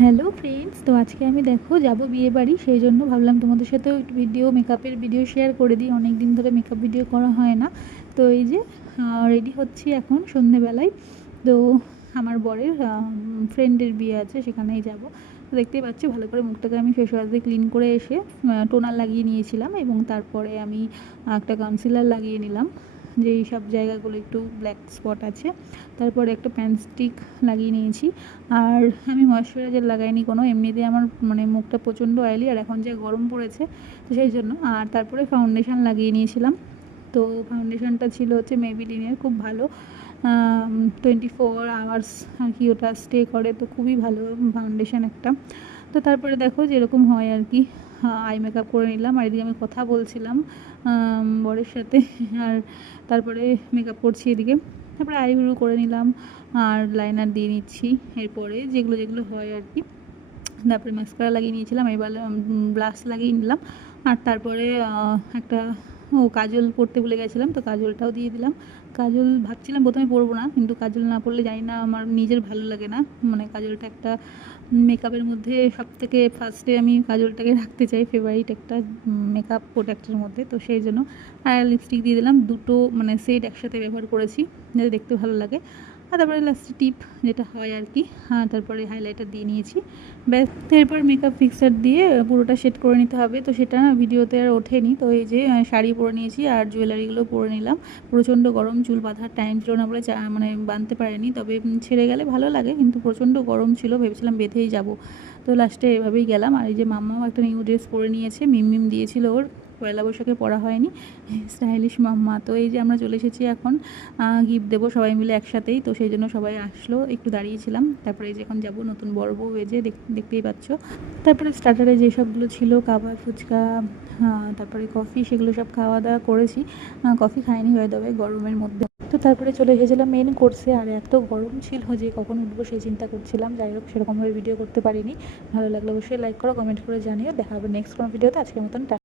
Hello friends, তো আজকে আমি দেখো যাব বিয়ে বাড়ি, সেই জন্য ভাবলাম তোমাদের সাথেও একটু মেকআপের ভিডিও শেয়ার করে দিই। অনেক দিন ধরে মেকআপ ভিডিও করা হয় না। তো এই যে রেডি হচ্ছি এখন সন্ধেবেলায়। তো আমার বরের ফ্রেন্ডের বিয়ে আছে, সেখানেই যাব। তো দেখতেই পাচ্ছি ভালো করে মুখটাকে আমি ফেস ওয়াশ দিয়ে ক্লিন করে এসে টোনার লাগিয়ে নিয়েছিলাম, এবং তারপরে আমি একটা কনসিলার লাগিয়ে নিলাম যেই সব জায়গাগুলো একটু ব্ল্যাক স্পট আছে। তারপরে একটা প্যানস্টিক লাগিয়ে নিয়েছি। আর আমি ময়েশ্চারাইজার লাগাইনি কোনো, এমনিতে আমার মানে মুখটা প্রচণ্ড অয়েলি, আর এখন যে গরম পড়েছে তো সেই জন্য। আর তারপরে ফাউন্ডেশন লাগিয়ে নিয়েছিলাম। তো ফাউন্ডেশনটা ছিল হচ্ছে মেবিলিনের, খুব ভালো, 24 আওয়ার্স আর কি ওটা স্টে করে, তো খুবই ভালো ফাউন্ডেশন একটা। তো তারপরে দেখো যেরকম হয় আর কি, আই মেকআপ করে নিলাম, আর এদিকে আমি কথা বলছিলাম বরের সাথে। আর তারপরে মেকআপ করছি এদিকে। তারপরে আইব্রো করে নিলাম, আর লাইনার দিয়ে নিচ্ছি এরপরে যেগুলো যেগুলো হয় আর কি। তারপরে মাস্কারা লাগিয়ে নিয়েছিলাম, এবার ব্লাশ লাগিয়ে নিলাম। আর তারপরে একটা কাজল পরতে ভুলে গেছিলাম, তো কাজলটাও দিয়ে দিলাম। কাজল ভাবছিলাম প্রথমে পরবো না, কিন্তু কাজল না পরলে জানি না আমার নিজের ভালো লাগে না। মানে কাজলটা একটা মেকআপের মধ্যে সবথেকে ফার্স্টে আমি কাজলটাকে রাখতে চাই ফেভারিট একটা মেকআপ প্রোডাক্টের মধ্যে, তো সেই জন্য। আর লিপস্টিক দিয়ে দিলাম, দুটো মানে সেট একসাথে ব্যবহার করেছি যাতে দেখতে ভালো লাগে। আর তারপরে লাস্টে টিপ যেটা হয় আর কি, তারপরে হাইলাইটার দিয়ে নিয়েছি, ব্যাস। তো এরপর মেকআপ ফিক্সার দিয়ে পুরোটা সেট করে নিতে হবে, তো সেটা না ভিডিওতে আর ওঠেনি। তো এই যে শাড়ি পরে নিয়েছি আর জুয়েলারিগুলো পরে নিলাম। প্রচণ্ড গরম, চুল বাঁধার টাইম ছিল না বলে মানে বাঁধতে পারিনি, তবে ছেড়ে গেলে ভালো লাগে, কিন্তু প্রচণ্ড গরম ছিল, ভেবেছিলাম বেঁধেই যাব। তো লাস্টে এভাবেই গেলাম। আর এই যে মাম্মাও একটা নিউ ড্রেস পরে নিয়েছে, মিম দিয়েছিল ওর, পয়লা বৈশাখে পরা হয়নি, স্টাইলিশ মাম্মা। তো এই যে আমরা চলে এসেছি এখন, গিফট দেবো সবাই মিলে একসাথেই, তো সেই জন্য সবাই আসলো, একটু দাঁড়িয়েছিলাম। তারপরে এই যে এখন যাবো নতুন বড় বউ, এই যে দেখতেই পাচ্ছ। তারপরে স্টার্টারে যেসবগুলো ছিল, কাবাব, ফুচকা, তারপরে কফি, সেগুলো সব খাওয়া দাওয়া করেছি। কফি খাইনি হয়ে যাবে গরমের মধ্যে। তো তারপরে চলে এসেছিলাম মেন কোর্সে, আর এত গরম ছিল যে কখন উঠবো সেই চিন্তা করছিলাম। যাই হোক, সেরকমভাবে ভিডিও করতে পারিনি। ভালো লাগলে অবশ্যই লাইক করো, কমেন্ট করে জানিও। দেখা হবে নেক্সট কোনো ভিডিওতে। আজকের মতন